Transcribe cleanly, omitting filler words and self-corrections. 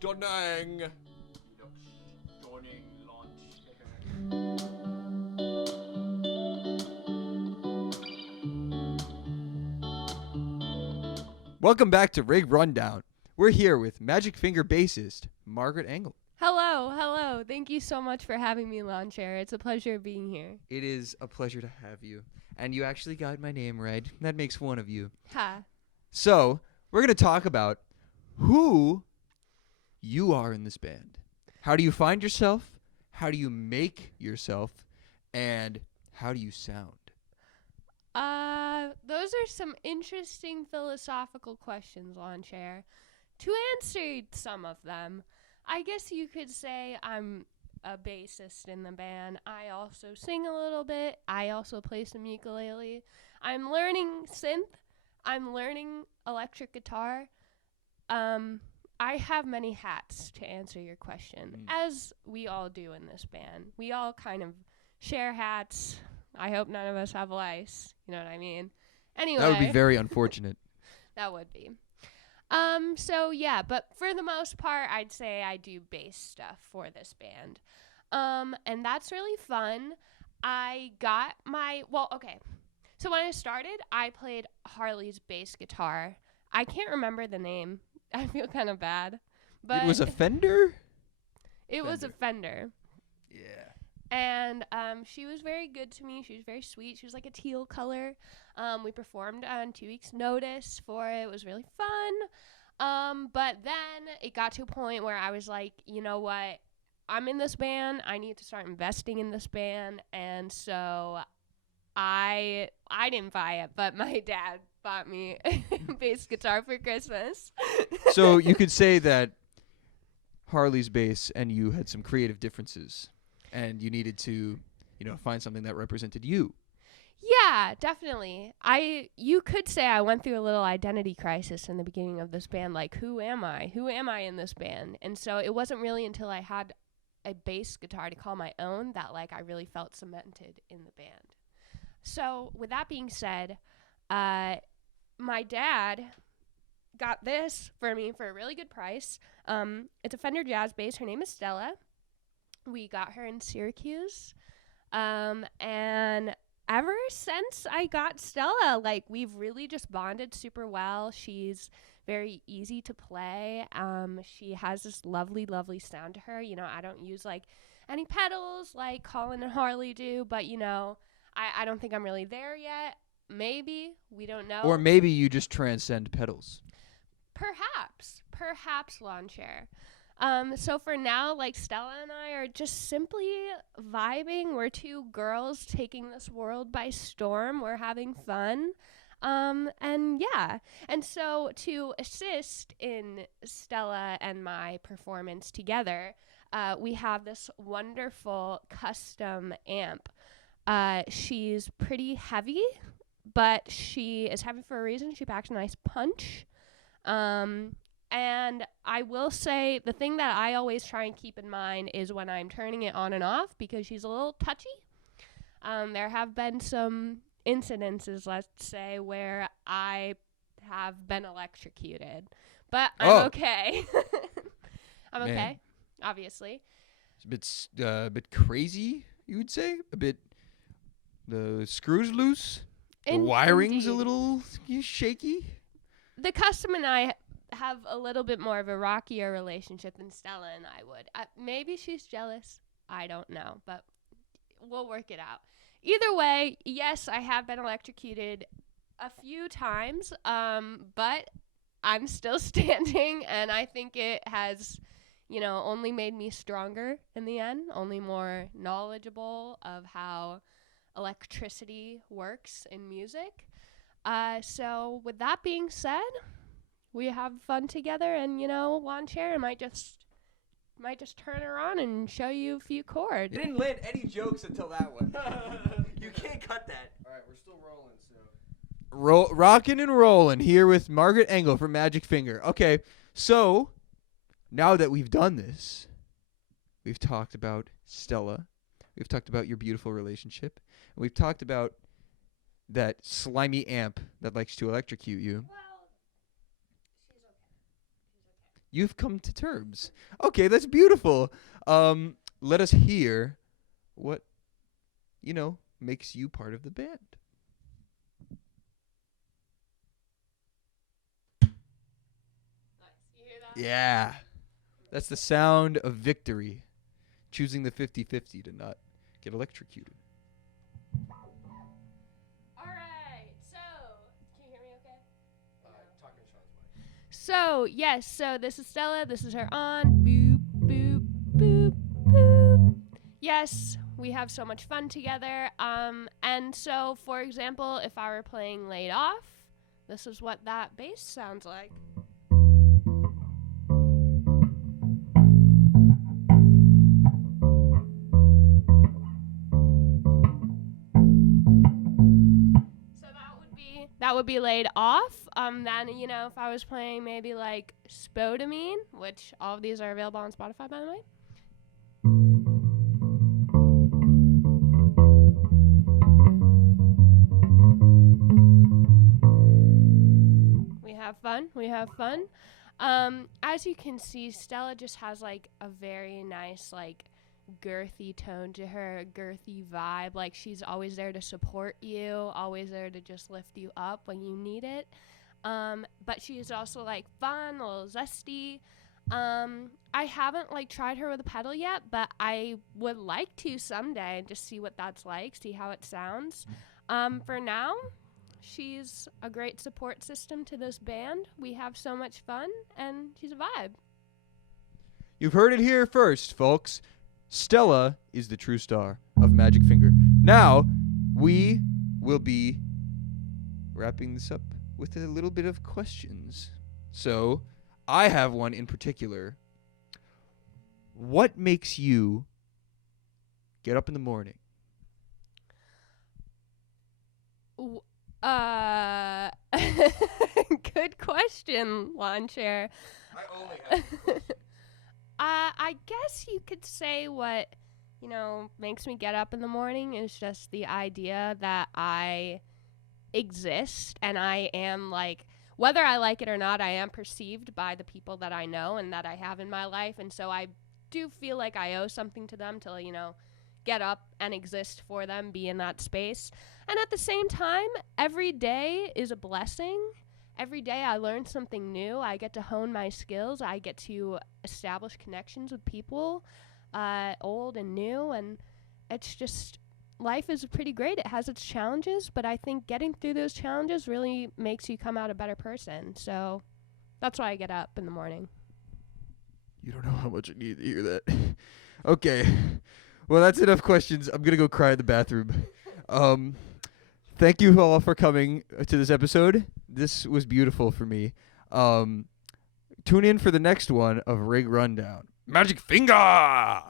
stunning. You look stunning, lunch. Welcome back to Rig Rundown. We're here with Magic Finger bassist Margaret Engel. Hello. Thank you so much for having me, Lawn Chair. It's a pleasure being here. It is a pleasure to have you. And you actually got my name right. That makes one of you. Ha. So, we're going to talk about who you are in this band. How do you find yourself? How do you make yourself? And how do you sound? Those are some interesting philosophical questions, Lawn Chair. To answer some of them, I guess you could say I'm a bassist in the band. I also sing a little bit. I also play some ukulele. I'm learning synth. I'm learning electric guitar. I have many hats to answer your question, as we all do in this band. We all kind of share hats. I hope none of us have lice. You know what I mean? Anyway. That would be very unfortunate. That would be. So yeah, but for the most part, I'd say I do bass stuff for this band. And that's really fun. I got So when I started, I played Harley's bass guitar. I can't remember the name. I feel kind of bad. But It was a Fender? It was a Fender. Yeah. And she was very good to me. She was very sweet. She was like a teal color. We performed on 2 weeks' notice for it. It was really fun. But then it got to a point where I was like, you know what? I'm in this band. I need to start investing in this band. And so I didn't buy it, but my dad bought me a bass guitar for Christmas. So you could say that Harley's bass and you had some creative differences. And you needed to, find something that represented you. Yeah, definitely. You could say I went through a little identity crisis in the beginning of this band. Like, who am I? Who am I in this band? And so it wasn't really until I had a bass guitar to call my own that, I really felt cemented in the band. So with that being said, my dad got this for me for a really good price. It's a Fender Jazz bass. Her name is Stella. We got her in Syracuse, and ever since I got Stella, we've really just bonded super well. She's very easy to play. She has this lovely, lovely sound to her. I don't use, any pedals like Colin and Harley do, but, I don't think I'm really there yet. Maybe. We don't know. Or maybe you just transcend pedals. Perhaps, Lawn Chair. So for now, Stella and I are just simply vibing. We're two girls taking this world by storm. We're having fun. And yeah. And so to assist in Stella and my performance together, we have this wonderful custom amp. She's pretty heavy, but she is heavy for a reason. She packs a nice punch. And I will say the thing that I always try and keep in mind is when I'm turning it on and off, because she's a little touchy. There have been some incidences, let's say, where I have been electrocuted. But I'm okay. I'm Man. okay, obviously. It's a bit crazy, you would say? A bit, the screws loose? The wiring's a little shaky? The custom and I have a little bit more of a rockier relationship than Stella and I would. Maybe she's jealous. I don't know, but we'll work it out. Either way, yes, I have been electrocuted a few times, but I'm still standing, and I think it has, only made me stronger in the end, only more knowledgeable of how electricity works in music. So with that being said, we have fun together, and Lawn Chair might just turn her on and show you a few chords. You didn't land any jokes until that one. You can't cut that. All right, we're still rolling, so. Rockin' and rollin' here with Margaret Engel from Magic Finger. Okay, so now that we've done this, we've talked about Stella, we've talked about your beautiful relationship, and we've talked about that slimy amp that likes to electrocute you. Well, she's okay. You've come to terms. Okay, that's beautiful. Let us hear what, makes you part of the band. Nice. You hear that? Yeah. That's the sound of victory. Choosing the 50-50 to not get electrocuted. All right. So, can you hear me okay? Talking Sean's mic. So, yes. So, this is Stella. This is her on. Boop, boop, boop, boop. Yes, we have so much fun together. And so, for example, if I were playing Laid Off, this is what that bass sounds like. That would be Laid Off. Then, if I was playing maybe like Spodamine, which all of these are available on Spotify, by the way. We have fun. As you can see, Stella just has like a very nice, like, girthy tone to her, a girthy vibe. Like, she's always there to support you, always there to just lift you up when you need it. But she is also like fun, a little zesty. I haven't like tried her with a pedal yet, but I would like to someday and just see what that's like, see how it sounds. For now, she's a great support system to this band. We have so much fun, and she's a vibe. You've heard it here first, folks. Stella is the true star of Magic Finger. Now, we will be wrapping this up with a little bit of questions. So, I have one in particular. What makes you get up in the morning? Good question, lawn chair. I only have two questions. I guess you could say what, makes me get up in the morning is just the idea that I exist and I am, like, whether I like it or not, I am perceived by the people that I know and that I have in my life. And so I do feel like I owe something to them to, get up and exist for them, be in that space. And at the same time, every day is a blessing. Every day I learn something new. I get to hone my skills. I get to establish connections with people, old and new. And it's just, life is pretty great. It has its challenges, but I think getting through those challenges really makes you come out a better person. So that's why I get up in the morning. You don't know how much I need to hear that. Okay. Well, that's enough questions. I'm going to go cry in the bathroom. Thank you all for coming to this episode. This was beautiful for me. Tune in for the next one of Rig Rundown. Magic Finger!